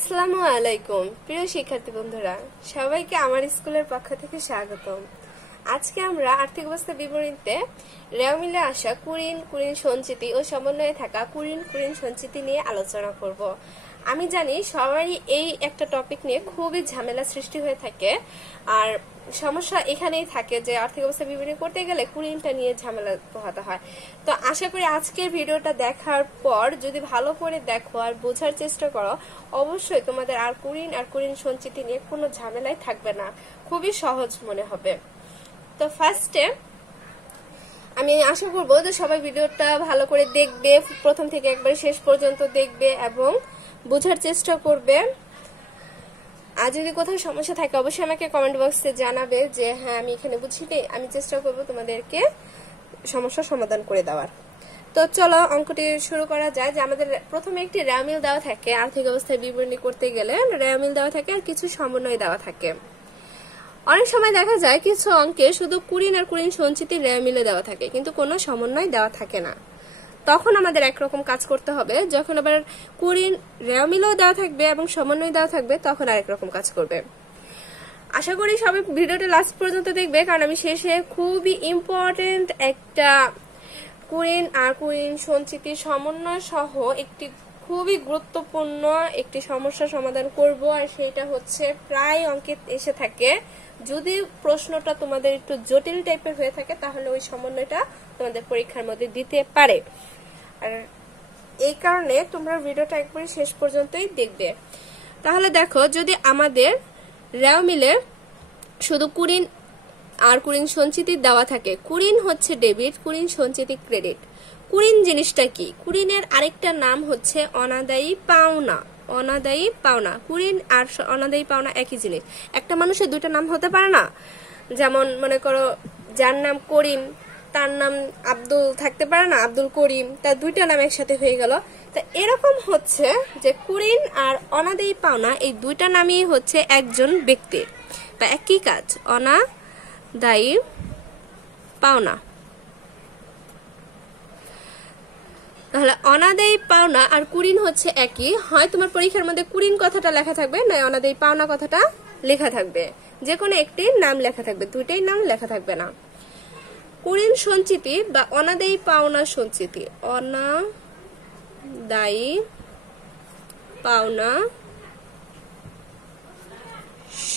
আসসালামু আলাইকুম প্রিয় শিক্ষার্থী বন্ধুরা, সবাইকে আমার স্কুলের পক্ষ থেকে স্বাগতম। আজকে আমরা আর্থিক অবস্থা বিবরণীতে রেও মিলে আসা কুরিন, কুরিন সঞ্চিতি ও সমন্বয়ে থাকা কুরিন, কুরিন সঞ্চিতি নিয়ে আলোচনা করব। আমি জানি সবারই এই একটা টপিক নিয়ে খুবই ঝামেলা সৃষ্টি হয়ে থাকে, আর সমস্যা এখানেই থাকে যে আর্থিক অবস্থা বিবরণী করতে গেলে কুরিনটা নিয়ে ঝামেলা পোহাতে হয়। তো আশা করি আজকের ভিডিওটা দেখার পর যদি ভালো করে দেখো আর বোঝার চেষ্টা করো, অবশ্যই তোমাদের আর কুরিন সঞ্চিতি নিয়ে কোনো ঝামেলাই থাকবে না, খুবই সহজ মনে হবে। তো ফার্স্টে আমি আশা করবো যে সবাই ভিডিওটা ভালো করে দেখবে, প্রথম থেকে একবার শেষ পর্যন্ত দেখবে এবং বোঝার চেষ্টা করবে। আর যদি কোথাও সমস্যা থাকে অবশ্যই আমাকে কমেন্ট বক্সে জানাবে যে হ্যাঁ আমি এখানে বুঝিনি, আমি চেষ্টা করব তোমাদেরকে সমস্যার সমাধান করে দেওয়ার। তো চলো অঙ্কটি শুরু করা যায়। যে আমাদের প্রথমে একটি রেও মিল দেওয়া থাকে, আর্থিক অবস্থার বিবরণী করতে গেলে রেও মিল দেওয়া থাকে আর কিছু সমন্বয় দেওয়া থাকে। অনেক সময় দেখা যায় কিছু অঙ্কে শুধু কুরিন আর কুরিন সঞ্চিতি রেও মিলে দেওয়া থাকে কিন্তু কোনো সমন্বয় দেওয়া থাকে না। তখন আমাদের একরকম কাজ করতে হবে। যখন আবার কুরিন রেও মিলেও দেওয়া থাকবে এবং সমন্বয় দেওয়া থাকবে তখন আরেক রকম কাজ করবে। আশা করি সবাই ভিডিওটা লাস্ট পর্যন্ত দেখবে, কারণ আমি শেষে খুবই ইম্পর্টেন্ট একটা কুরিন আর কুরিন সঞ্চিতির সমন্বয় সহ একটি খুবই গুরুত্বপূর্ণ একটি সমস্যা সমাধান করব। আর সেটা হচ্ছে প্রায় অঙ্কে এসে থাকে। যদি প্রশ্নটা তোমাদের একটু জটিল টাইপের হয়ে থাকে তাহলে ওই সমন্বয়টা তোমাদের পরীক্ষার মধ্যে দিতে পারে। আর এই কারণে তোমরা ভিডিওটা একবারে শেষ পর্যন্তই দেখবে। তাহলে দেখো, যদি আমাদের রেও মিলে শুধু কুরিন আর কুরিন সঞ্চিতি দেওয়া থাকে, কুরিন হচ্ছে ডেবিট, কুরিন সঞ্চিতি ক্রেডিট। কুরিন জিনিসটা কি? কুরিনের আরেকটা নাম হচ্ছে অনাদায়ী পাওনা। অনাদায়ী পাওনা, কুরিন আর অনাদায়ী পাওনা একই জিনিস। একটা মানুষের দুইটা নাম হতে পারে না? যেমন মনে করো যার নাম করিম তার নাম আব্দুল থাকতে পারে না, আব্দুল করিম, তার দুইটা নাম একসাথে হয়ে গেল। তা এরকম হচ্ছে যে কুরিন আর অনাদায়ী পাওনা এই দুইটা নামই হচ্ছে একজন ব্যক্তির বা একই কাজ, অনাদায়ী পাওনা। তাহলে অনাদায়ী পাওনা আর কুরিন হচ্ছে একই। হয় তোমার পরীক্ষার মধ্যে কুরিন কথাটা লেখা থাকবে, নয় অনাদায়ী পাওনা কথাটা লেখা থাকবে, যে কোনো একটি নাম লেখা থাকবে, দুইটাই নাম লেখা থাকবে না। কুরিন সঞ্চিতি বা অনাদায়ী পাওনা সঞ্চিতি, অনাদায়ী পাওনা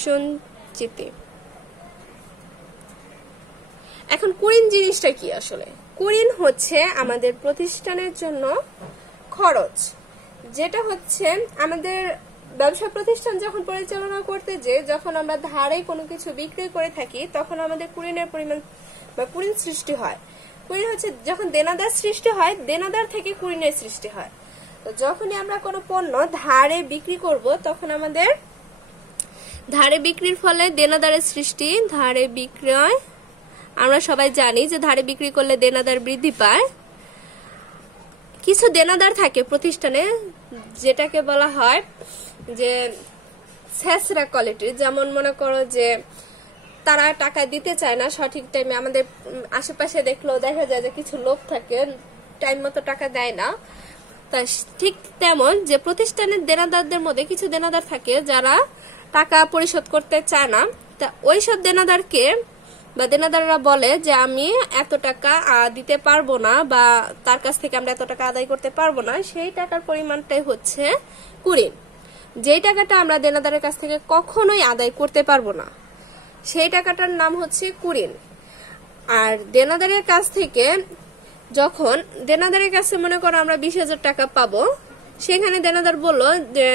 সঞ্চিতি। এখন কুরিন জিনিসটা কি আসলে? কুরিন হচ্ছে আমাদের প্রতিষ্ঠানের জন্য খরচ, যেটা হচ্ছে আমাদের ব্যবসা প্রতিষ্ঠান যখন পরিচালনা করতে যে যখন আমরা ধারে কোনো কিছু বিক্রি করে থাকি তখন আমাদের কুরিনের পরিমাণ বা কুরিন সৃষ্টি হয়। কুরিন হচ্ছে যখন দেনাদার সৃষ্টি হয়, দেনাদার থেকে কুরিনের সৃষ্টি হয়। তো যখনই আমরা কোনো পণ্য ধারে বিক্রি করব তখন আমাদের ধারে বিক্রির ফলে দেনাদারের সৃষ্টি। ধারে বিক্রয়, আমরা সবাই জানি যে ধারে বিক্রি করলে দেনাদার বৃদ্ধি পায়। কিছু দেনাদার থাকে প্রতিষ্ঠানে যেটাকে বলা হয় যে ছেঁচড়া কোয়ালিটির। যেমন মনে করো যে তারা টাকা দিতে চায় না সঠিক টাইমে। আমাদের আশেপাশে দেখলেও দেখা যায় যে কিছু লোক থাকে টাইম মতো টাকা দেয় না। তা ঠিক তেমন যে প্রতিষ্ঠানের দেনাদারদের মধ্যে কিছু দেনাদার থাকে যারা টাকা পরিশোধ করতে চায় না। তা ওইসব দেনাদারকে বা দেনাদাররা বলে যে আমি এত টাকা দিতে পারবো না বা তার কাছ থেকে আমরা এত টাকা আদায় করতে পারবো না। সেই টাকার পরিমাণটাই হচ্ছে কুরিন। যেই টাকাটা আমরা দেনাদারের কাছ থেকে কখনোই আদায় করতে পারবো না সেই টাকাটার নাম হচ্ছে কুরিন। আর দেনাদারের কাছ থেকে যখন দেনাদারের কাছে মনে করো আমরা 20,000 টাকা পাবো, সেখানে দেনাদার বললো যে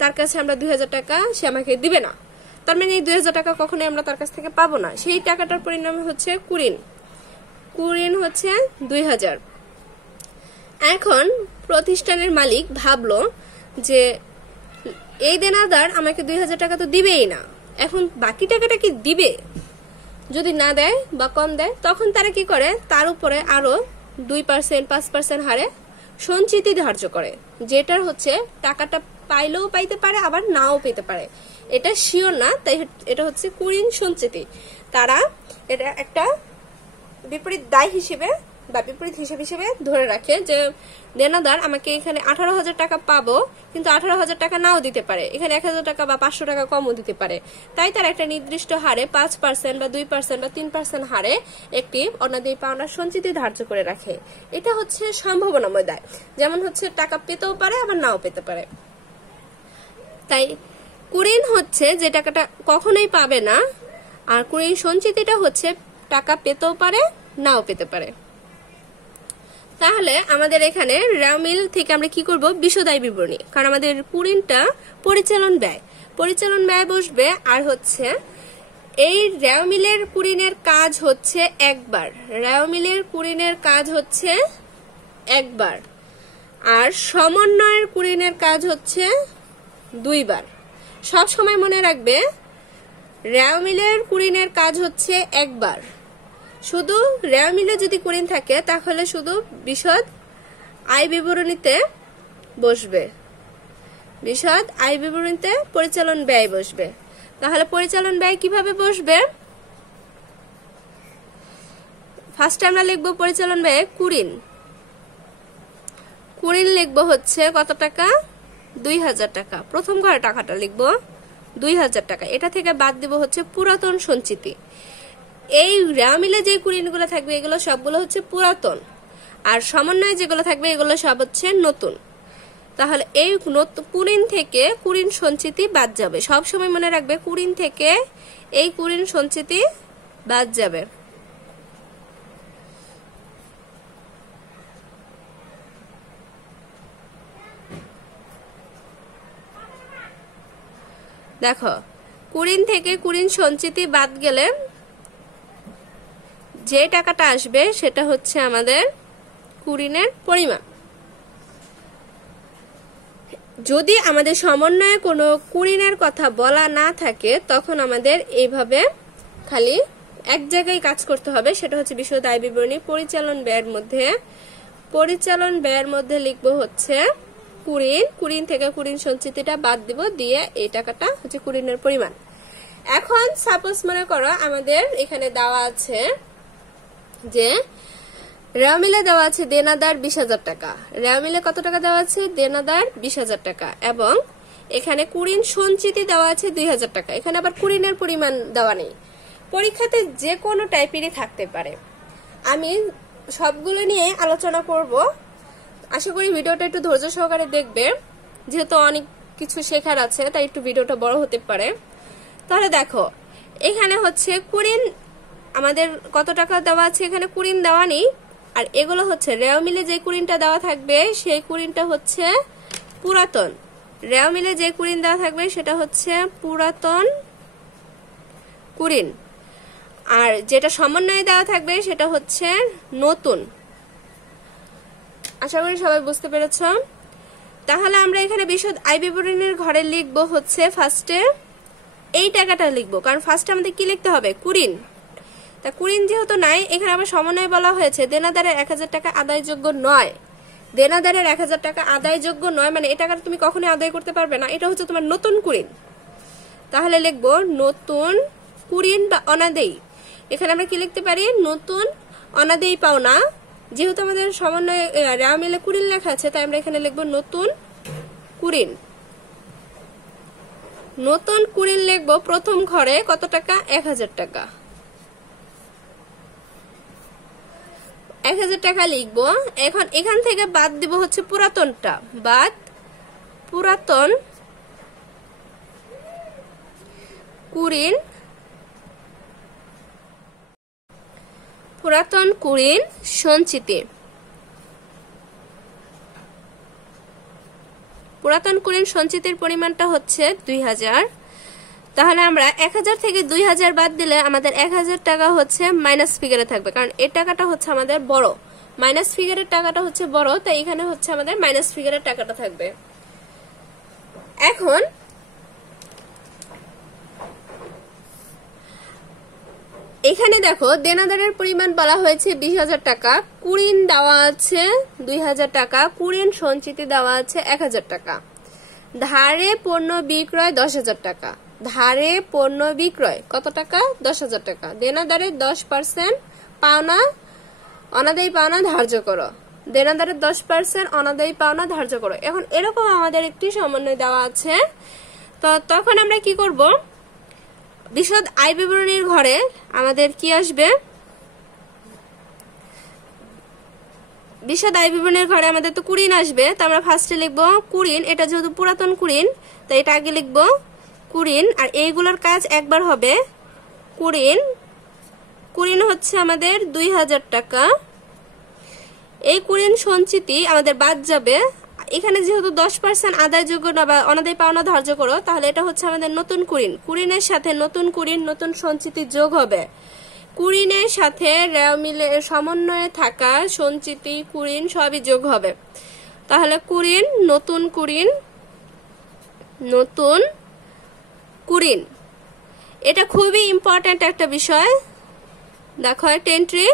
তার কাছে আমরা 2,000 টাকা সে আমাকে দিবে না, তার মানে এই 2,000 টাকা কখনোই আমরা তার কাছ থেকে পাবো না। সেই টাকাটার পরিণাম হচ্ছে কুরিন। কুরিন হচ্ছে 2,000। এখন প্রতিষ্ঠানের মালিক ভাবলো যে এই দেনাদার আমাকে 2,000 টাকা তো দিবেই না, এখন বাকি টাকাটা কি দিবে? যদি না দেয় বা কম দেয় তখন তারা কি করে, তার উপরে আরো 2%, 5% হারে সঞ্চিতি ধার্য করে, যেটার হচ্ছে টাকাটা পাইলেও পাইতে পারে আবার নাও পেতে পারে, এটা শিওর না। তাই এটা হচ্ছে কুরিন সঞ্চিতি। তারা এটা একটা বিপরীত দায় হিসেবে বা বিপরীত হিসাব হিসেবে ধরে রাখে যে দেনাদার আমাকে এখানে 18,000 টাকা পাবো, কিন্তু 18,000 টাকা নাও দিতে পারে, এখানে 1,000 টাকা বা 500 টাকা কমও দিতে পারে। তাই তার একটা নির্দিষ্ট হারে 5% বা 2% বা 3% হারে একটি অনাদায়ী পাওনার সঞ্চিতি ধার্য করে রাখে। এটা হচ্ছে সম্ভাবনাময় দায়, যেমন হচ্ছে টাকা পেতেও পারে আবার নাও পেতে পারে। তাই কুঋণ হচ্ছে যে টাকাটা কখনোই পাবে না, আর কুঋণ সঞ্চিতিটা হচ্ছে টাকা পেতেও পারে নাও পেতে পারে। তাহলে আমাদের এখানে রেওমিল থেকে আমরা কি করব, বিশদ আয় বিবরণী, কারণ আমাদের কুঋণটা পরিচালন ব্যয় বসবে। আর হচ্ছে এই রেওমিলের কুঋণের কাজ হচ্ছে একবার, রেওমিলের কুঋণের কাজ হচ্ছে একবার, আর সমন্বয়ের কুঋণের কাজ হচ্ছে 2 বার। সব সময় মনে রাখবে রেওমিলের কুঋণের কাজ হচ্ছে একবার। শুধু রেওমিলে যদি কুঋণ থাকে তাহলে শুধু বিশদ আয় বিবরণীতে বসবে, বিশদ আয় বিবরণীতে পরিচালন ব্যয় বসবে। তাহলে পরিচালন ব্যয় কিভাবে বসবে? ফার্স্টে আমরা লিখব পরিচালন ব্যয় কুঋণ লিখবো হচ্ছে কত টাকা, 2,000 টাকা। প্রথম ঘরে টাকাটা লিখবো 2,000 টাকা। এটা থেকে বাদ দিব হচ্ছে পুরাতন সঞ্চিতি। এই রেওমিলে যে কুঋণগুলো থাকবে এগুলো সবগুলো হচ্ছে পুরাতন, আর সমন্বয়ে যেগুলো থাকবে এগুলো সব হচ্ছে নতুন। তাহলে এই কুঋণ থেকে কুঋণ সঞ্চিতি বাদ যাবে। সব সময় মনে রাখবে কুঋণ থেকে এই কুঋণ সঞ্চিতি বাদ যাবে। দেখো কুঋণ থেকে কুঋণ সঞ্চিতি বাদ গেলে যে টাকাটা আসবে সেটা হচ্ছে আমাদের কুঋণের পরিমাণ। যদি আমাদের সমন্বয়ে কোনো কুঋণের কথা বলা না থাকে তখন আমাদের এইভাবে খালি এক জায়গায় কাজ করতে হবে, সেটা হচ্ছে বিশদ আয় বিবরণী। পরিচালন ব্যয়ের মধ্যে লিখবো হচ্ছে কুঋণ থেকে কুঋণ সঞ্চিতিটা বাদ দিব, দিয়ে এই টাকাটা হচ্ছে কুঋণের পরিমাণ। এখন সাপোজ মনে করো আমাদের এখানে দেওয়া আছে যে রেওমিলে দেওয়া আছে দেনাদার 20,000 টাকা। রেওমিলে কত টাকা দেওয়া আছে? দেনাদার 20,000 টাকা। এবং এখানে কুঋণ সঞ্চিতি দেওয়া আছে 2,000 টাকা। এখানে আবার কুঋণের পরিমাণ দেওয়া নেই। পরীক্ষাতে যে কোনো টাইপেরই থাকতে পারে। আমি সবগুলো নিয়ে আলোচনা করব। আশা করি ভিডিওটা একটু ধৈর্য সহকারে দেখবে, যেহেতু অনেক কিছু শেখার আছে তাই একটু ভিডিওটা বড় হতে পারে। তাহলে দেখো এখানে হচ্ছে কুঋণ আমাদের কত টাকা দেওয়া আছে, এখানে কুঋণ দেওয়া নেই। আর এগুলো হচ্ছে রেওমিলে যে কুঋণটা দেওয়া থাকবে সেই কুঋণটা হচ্ছে পুরাতন। রেওমিলে যে কুঋণ দেওয়া থাকবে সেটা হচ্ছে পুরাতন কুঋণ, আর যেটা সমন্বয়ে দেওয়া থাকবে সেটা হচ্ছে নতুন। আশা করি সবাই বুঝতে পেরেছ। তাহলে আমরা এখানে বিশদ আয় বিবরণীর ঘরে লিখবো হচ্ছে ফার্স্টে এই টাকাটা লিখবো, কারণ ফার্স্টে আমাদের কি লিখতে হবে? কুঋণ। তা কুঋণ যেহেতু নাই, এখানে আবার সমন্বয়ে বলা হয়েছে দেনাদারের 1,000 টাকা আদায়যোগ্য নয়। দেনাদারের 1,000 টাকা আদায়যোগ্য নয় মানে এই টাকাটা তুমি কখনোই আদায় করতে পারবে না, এটা হচ্ছে তোমার নতুন কুঋণ। তাহলে লিখবো নতুন কুঋণ বা অনাদায়ী। এখানে আমরা কি লিখতে পারি? নতুন অনাদায়ী পাওনা। যেহেতু আমাদের সমন্বয়ে রেওমিলে কুঋণ লেখা আছে তাই আমরা এখানে লিখবো নতুন কুঋণ। নতুন কুঋণ লিখবো প্রথম ঘরে কত টাকা? 1,000 টাকা। 1,000 টাকা লিখবো। এখন এখান থেকে বাদ দিব হচ্ছে পুরাতনটা, বাদ পুরাতন কুঋণ, পুরাতন কুঋণ সঞ্চিতি। পুরাতন কুঋণ সঞ্চিতির পরিমাণটা হচ্ছে 2,000। তাহলে আমরা 1,000 থেকে 2,000 বাদ দিলে আমাদের 1,000 টাকা হচ্ছে মাইনাস ফিগারে থাকবে, কারণ এই টাকাটা হচ্ছে আমাদের বড়, মাইনাস ফিগারের টাকাটা হচ্ছে বড়, তাই এখানে হচ্ছে আমাদের মাইনাস ফিগারের টাকাটা থাকবে। এখন এখানে দেখো দেনাদারের পরিমাণ বলা হয়েছে 20,000 টাকা, কুঋণ দেওয়া আছে 2,000 টাকা, কুঋণ সঞ্চিতি দেওয়া আছে 1,000 টাকা। ধারে পণ্য বিক্রয় 10,000 টাকা। ধারে পণ্য বিক্রয় কত টাকা? 10,000 টাকা। দেনাদারের 10%, পাওনা অনাদায়ী পাওনা ধার্য করো, দেনাদারের 10% অনাদায়ী পাওনা ধার্য করো। এখন এরকম আমাদের একটি সমন্বয় দেওয়া আছে। তো তখন আমরা কি করব, বিশদ আয় বিবরণীর ঘরে আমাদের কি আসবে, বিশদ আয় বিবরণীর ঘরে আমাদের তো কুড়িন আসবে। তো আমরা ফার্স্টে লিখবো কুড়িন, এটা যেহেতু পুরাতন কুড়িন তো এটা আগে লিখবো কুড়িন। আর এইগুলোর কাজ একবার হবে। কুড়িন, কুড়িন হচ্ছে আমাদের 2000 টাকা। এই কুড়িন সঞ্চিতি আমাদের বাদ যাবে। এখানে যেহেতু 10% আদায়যোগ্য না বা অনাদায়ী পাওনা ধার্য করো, তাহলে এটা হচ্ছে আমাদের নতুন কুড়িন। কুড়িনের সাথে নতুন কুড়িন, নতুন সঞ্চিতি যোগ হবে। কুড়িনের সাথে রেও মিলে সমন্বয়ে থাকা সঞ্চিতি কুড়িন সবই যোগ হবে। তাহলে কুড়িন, নতুন কুড়িন, নতুন কুড়িন। এটা খুবই ইম্পর্টেন্ট একটা বিষয়। দেখো একটা এন্ট্রি,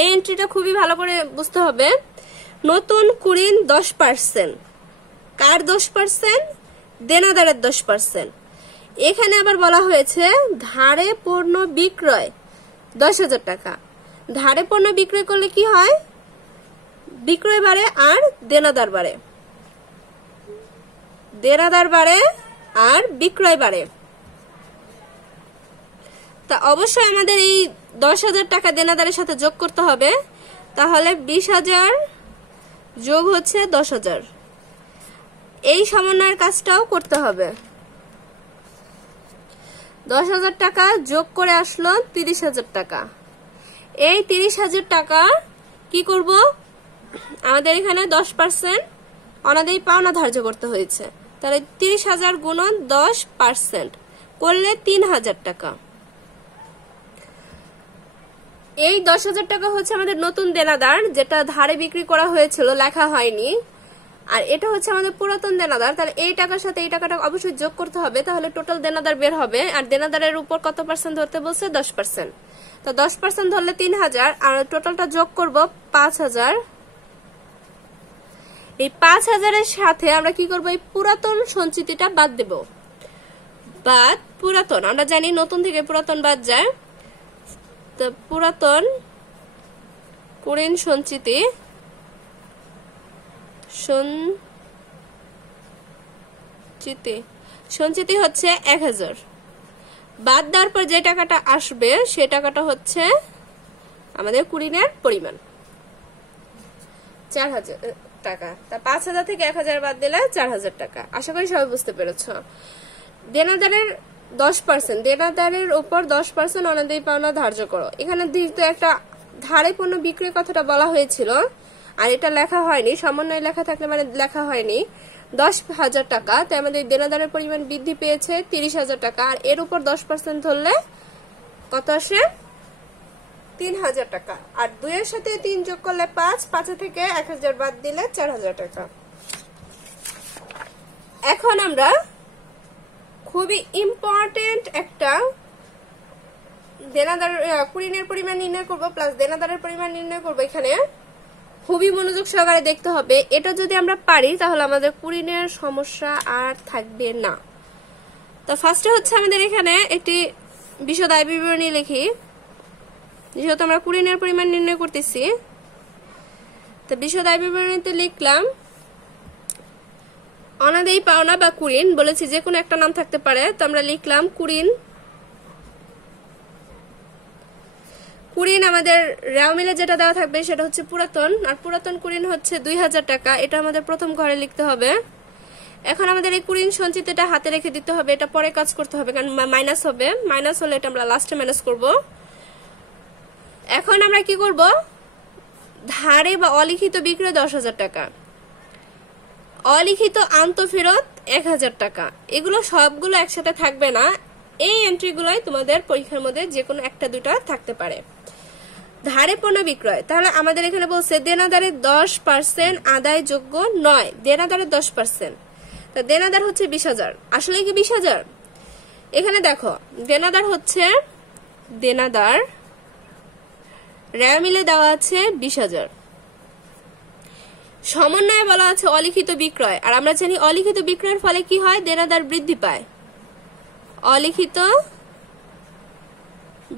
এই এন্ট্রিটা খুবই ভালো করে বুঝতে হবে। নতুন কুড়িন 10%, কার 10%? দেনাদারের 10%। এখানে আবার বলা হয়েছে ধারে পণ্য বিক্রয় 10,000 টাকা। ধারে পণ্য বিক্রয় করলে কি হয়, বিক্রয় বাড়ে আর দেনাদার বাড়ে, দেনাদার বাড়ে আর বিক্রয় বাড়ে। তা অবশ্যই আমাদের এই 10,000 টাকা দেনাদারের সাথে যোগ করতে হবে। তাহলে 20,000 যোগ হচ্ছে 10,000, এই সমন্বয়ের কাজটাও করতে হবে। 10,000 টাকা যোগ করে আসলো 30,000 টাকা। এই 30,000 টাকা কি করব, আমাদের এখানে 10% অনাদায়ী পাওনা ধার্য করতে হয়েছে। তাহলে 30,000 গুণন 10% করলে 3,000 টাকা। এই 10,000 টাকা হচ্ছে আমাদের নতুন দেনাদার, যেটা ধারে বিক্রি করা হয়েছিল, লেখা হয়নি। আর এটা হচ্ছে আমাদের পুরাতন দেনাদার। তাহলে এই টাকার সাথে এই টাকাটা অবশ্যই যোগ করতে হবে, তাহলে টোটাল দেনাদার বের হবে। আর দেনাদারের উপর কত পার্সেন্ট ধরতে বলছে, 10%। তো 10% ধরলে 3,000, আর টোটালটা যোগ করব 5,000। এই 5,000-এর সাথে আমরা কি করব, এই পুরাতন সঞ্চিতিটা বাদ দেব। বাদ পুরাতন, আমরা জানি নতুন থেকে পুরাতন বাদ যায়। তো পুরাতন কুড়িন সঞ্চিতি, সঞ্চিতি হচ্ছে 1,000। বাদ দেওয়ার পর যে টাকাটা আসবে সে টাকাটা হচ্ছে আমাদের কুড়িনের পরিমাণ 4,000 টাকা। তা 5,000 থেকে 1,000 বাদ দিলে 4,000 টাকা। আশা করি সবাই বুঝতে পেরেছ। দেনাদারের 10%, দেনাদারের উপর 10% অনাদায়ী পাওনা ধার্য করো। এখানে যেহেতু একটা ধারে পণ্য বিক্রির কথাটা বলা হয়েছিল আর এটা লেখা হয়নি, সমন্বয় লেখা থাকলে মানে লেখা হয়নি, 10,000 টাকা। তাই আমাদের দেনাদারের পরিমাণ বৃদ্ধি পেয়েছে 30,000 টাকা। আর এর উপর 10% ধরলে কত আসে, 3,000 টাকা। আর 2-এর সাথে 3 যোগ করলে 5, 5 থেকে 1,000 বাদ দিলে 4,000 টাকা। এখন আমরা খুবই ইম্পর্টেন্ট একটা দেনাদার কুড়িনের পরিমাণ নির্ণয় করব প্লাস দেনাদারের পরিমাণ নির্ণয় করব। এখানে খুবই মনোযোগ সহকারে দেখতে হবে। এটা যদি আমরা পারি তাহলে আমাদের কুড়িনের সমস্যা আর থাকবে না। তো ফার্স্টে হচ্ছে আমাদের এখানে একটি বিশদ আয় বিবরণী লিখি, যেহেতু আমরা কুড়িনের পরিমাণ নির্ণয় করতেছি। তো বিশদ আয় বিবরণীতে লিখলাম অনাদায়ী পাওনা বা কুড়িন, বলেছি যে কোনো একটা নাম থাকতে পারে। তো আমরা লিখলাম কুড়িন। কুড়িন আমাদের রেও মিলে যেটা দেওয়া থাকবে সেটা হচ্ছে পুরাতন, আর পুরাতন কুড়িন হচ্ছে 2,000 টাকা। এটা আমাদের প্রথম ঘরে লিখতে হবে। এখন আমাদের এই কুড়িন সঞ্চিতটা হাতে রেখে দিতে হবে, এটা পরে কাজ করতে হবে কারণ মাইনাস হবে। মাইনাস হলে এটা আমরা লাস্টে মাইনাস করব। এখন আমরা কি করব, ধারে বা অলিখিত বিক্রয় 10,000 টাকা, অলিখিত আন্তঃফেরত 1,000 টাকা। এগুলো সবগুলো একসাথে থাকবে না, এই এন্ট্রিগুলোই তোমাদের পরীক্ষার মধ্যে যে কোনো একটা দুটা থাকতে পারে। ধারে পণ্য বিক্রয়, তাহলে আমাদের এখানে বলছে দেনাদারের 10% আদায়যোগ্য নয়, দেনাদারের 10%। তা দেনাদার হচ্ছে 20,000। আসলে কি 20,000? এখানে দেখো দেনাদার হচ্ছে, দেনাদার রেও মিলে দেওয়া আছে 20,000। সমন্বয়ে বলা আছে অলিখিত বিক্রয়, আর আমরা জানি অলিখিত বিক্রয়ের ফলে কি হয়, দেনাদার বৃদ্ধি পায়। অলিখিত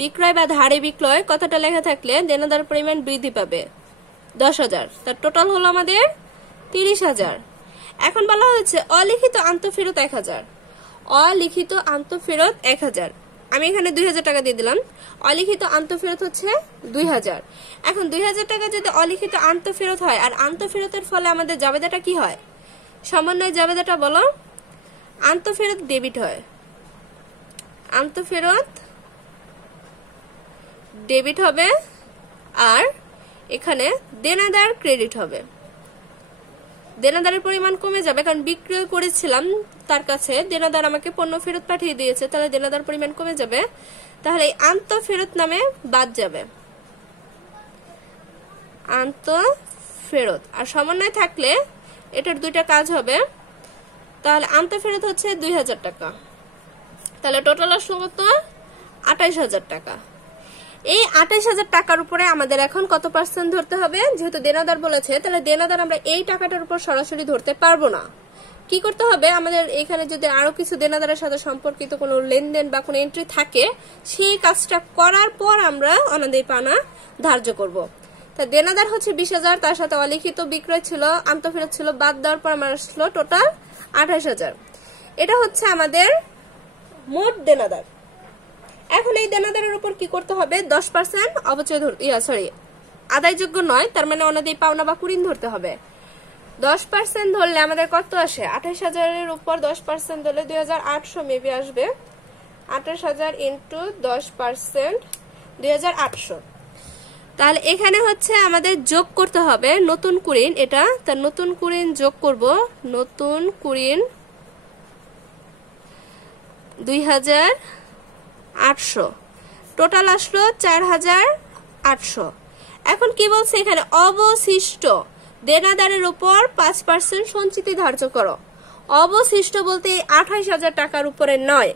বিক্রয় বা ধারে বিক্রয় কথাটা লেখা থাকলে দেনাদার পরিমাণ বৃদ্ধি পাবে 10,000। তার টোটাল হলো আমাদের 30,000। এখন বলা হয়েছে অলিখিত আন্তঃফেরত 1,000। অলিখিত আন্তঃফেরত 1,000, আমি এখানে 2,000 টাকা দিয়ে দিলাম। অলিখিত আন্তঃফেরত হচ্ছে 2,000। এখন 2,000 টাকা যদি অলিখিত আন্তঃফেরত হয়, আর আন্তঃফেরতের ফলে আমাদের জাবেদাটা কি হয়? সমন্বয় জাবেদাটা বলো। আন্তঃফেরত ডেবিট হয়, আন্তঃফেরত ডেবিট হবে, আর এখানে দেনাদার ক্রেডিট হবে। দেনাদারের পরিমাণ কমে যাবে, কারণ বিক্রয় করেছিলাম তার কাছে, দেনাদার আমাকে পণ্য ফেরত পাঠিয়ে দিয়েছে, তাহলে দেনাদার পরিমাণ কমে যাবে। তাহলে এই আন্তঃফেরত নামে বাদ যাবে, আন্তঃফেরত। আর সমন্বয় থাকলে এটার দুইটা কাজ হবে। তাহলে আন্তঃফেরত হচ্ছে 2,000 টাকা, তাহলে টোটাল আসলো কত? 28,000 টাকা। এই 28,000 টাকার উপরে আমাদের এখন কত পার্সেন্ট ধরতে হবে? যেহেতু দেনাদার বলেছে, তাহলে দেনাদার আমরা এই টাকাটার উপর সরাসরি ধরতে পারবো না। কি করতে হবে? আমাদের এখানে যদি আরো কিছু দেনাদারের সাথে সম্পর্কিত কোনো লেনদেন বা কোনো এন্ট্রি থাকে, সেই কাজটা করার পর আমরা অনাদায়ী পাওনা ধার্য করব। তা দেনাদার হচ্ছে 20,000, তার সাথে অলিখিত বিক্রয় ছিল, আন্তঃফেরত ছিল, বাদ দেওয়ার পর আমার আসলো টোটাল 28,000। এটা হচ্ছে আমাদের মোট দেনাদার। এখন এই দেনাদারের উপর কি করতে হবে? 10% অবচয় আদায়যোগ্য নয়, তার মানে অনাদায়ী পাওনা বা কুরিন ধরতে হবে। 10% ধরলে আমাদের কত আসে? 28,000-এর উপর 10% ধরলে 2,800 মেবি আসবে। 28,000 ইন্টু 10% 2,800। তাহলে এখানে হচ্ছে আমাদের যোগ করতে হবে নতুন কুরিন, এটা তার নতুন কুরিন যোগ করব। নতুন কুরিন 2,800, টোটাল আসলো 4,800। এখন কি বলছে এখানে? অবশিষ্ট দেনাদারের উপর 5% সঞ্চিতি ধার্য করো। অবশিষ্ট বলতে 28,000 টাকার উপরে নয়,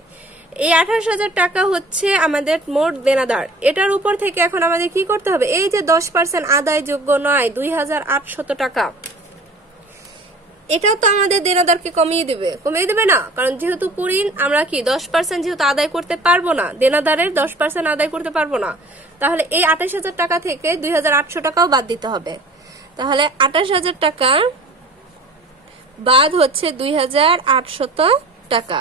এই 28,000 টাকা হচ্ছে আমাদের মোট দেনাদার। এটার উপর থেকে এখন আমাদের কি করতে হবে? এই যে 10% আদায়যোগ্য নয় 2,800 টাকা, এটাও তো আমাদের দেনাদারকে কমিয়ে দেবে না? কারণ যেহেতু কুরিন আমরা কি 10% যেহেতু আদায় করতে পারবো না, দেনাদারের 10% আদায় করতে পারবো না, তাহলে এই 28,000 টাকা থেকে 2,800 টাকাও বাদ দিতে হবে। তাহলে 28,000 টাকা বাদ হচ্ছে 2,800 টাকা।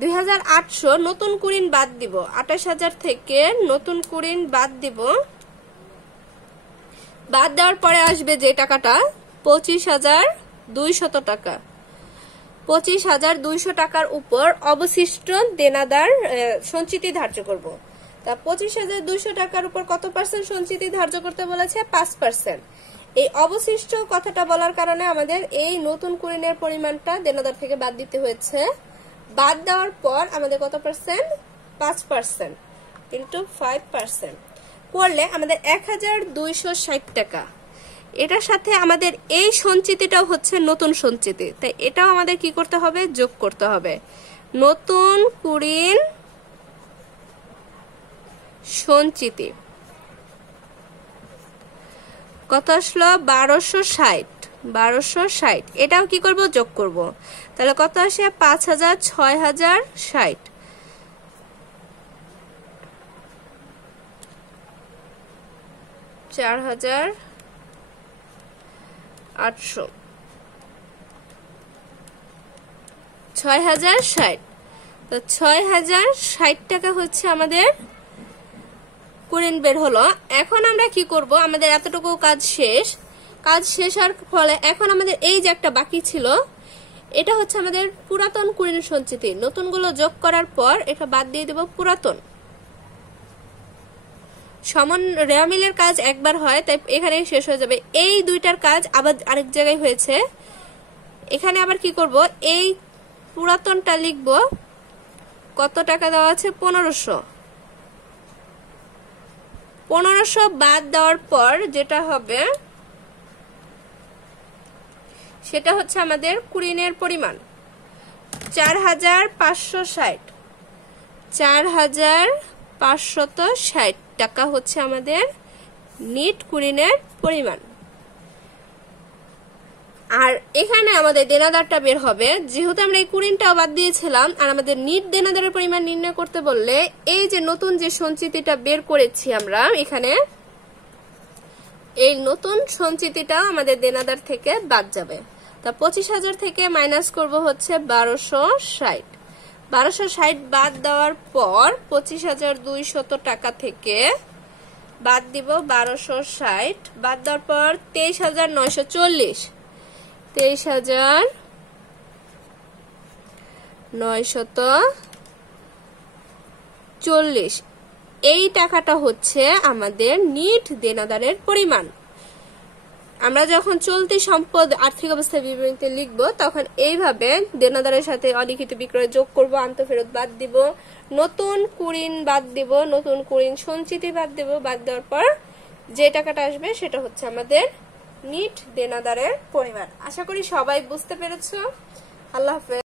2,800 নতুন কুরিন বাদ দিব, 28,000 থেকে নতুন কুরিন বাদ দিব। বাদ দেওয়ার পরে আসবে যে টাকাটা 25,200 টাকা। 25,200 টাকার উপর অবশিষ্ট দেনাদার সঞ্চিতি ধার্য করব। তা 25,200 টাকার উপর কত পার্সেন্ট সঞ্চিতি ধার্য করতে বলেছে? 5%। এই অবশিষ্ট কথাটা বলার কারণে আমাদের এই নতুন কুরিনের পরিমাণটা দেনাদার থেকে বাদ দিতে হয়েছে। বাদ দেওয়ার পর আমাদের কত পার্সেন্ট? 5% ইন্টু 5% করলে আমাদের 1,260 টাকা। এটার সাথে আমাদের এই সঞ্চিতিটাও হচ্ছে নতুন সঞ্চিতি, তাই এটাও আমাদের কি করতে হবে? যোগ করতে হবে। নতুন কুরিন সঞ্চিতি কত আসলো? 1260। এটাও কি করব? যোগ করব। তাহলে কত আসে? 5,000, 6,060। 4,800, 6,060। তো 6,060 টাকা হচ্ছে আমাদের কুরিন বের হলো। এখন আমরা কি করব? আমাদের এতটুকু কাজ শেষ। কাজ শেষ হওয়ার ফলে এখন আমাদের এই যে একটা বাকি ছিল, এটা হচ্ছে আমাদের পুরাতন কুরিন সঞ্চিতি। নতুনগুলো যোগ করার পর এটা বাদ দিয়ে দেব পুরাতন। সমান রেওয়া মিলের কাজ একবার হয়, তাই এখানে শেষ হয়ে যাবে। এই দুইটার কাজ আবার আরেক জায়গায় হয়েছে। এখানে আবার কি করব? এই পুরাতনটা লিখব। কত টাকা দেওয়া আছে? 1,500। 1,500 বাদ দেওয়ার পর যেটা হবে সেটা হচ্ছে আমাদের কুরিনের পরিমাণ 4,560। 4,560 টাকা হচ্ছে আমাদের নিট কুরিনের পরিমাণ। আর এখানে আমাদের দেনাদারটা বের হবে, যেহেতু আমরা এই কুড়িনটাও বাদ দিয়েছিলাম আর আমাদের নিট দেনাদারের পরিমাণ নির্ণয় করতে বললে এই যে নতুন যে সঞ্চিতিটা বের করেছি আমরা এখানে, এই নতুন সঞ্চিতিটা আমাদের দেনাদার থেকে বাদ যাবে। তা 25,000 থেকে মাইনাস করব হচ্ছে 1260। 1260 বাদ দেওয়ার পর 25,200 টাকা থেকে বাদ দিব 1260, বাদ দেওয়ার পর 23,940। 23,940 এই টাকাটা হচ্ছে আমাদের নিট দেনাদারের পরিমাণ। আমরা যখন চলতি সম্পদ আর্থিক অবস্থা বিবরণীতে লিখব তখন এইভাবে দেনাদারের সাথে অলিখিত বিক্রয় যোগ করব, আন্তঃফেরত বাদ দিব, নতুন কুড়িন বাদ দিব, নতুন কুড়িন সঞ্চিতি বাদ দিব, বাদ দেওয়ার পর যে টাকাটা আসবে সেটা হচ্ছে আমাদের নিট দেনাদারের পরিমাণ। আশা করি সবাই বুঝতে পেরেছো। আল্লাহ হাফেজ।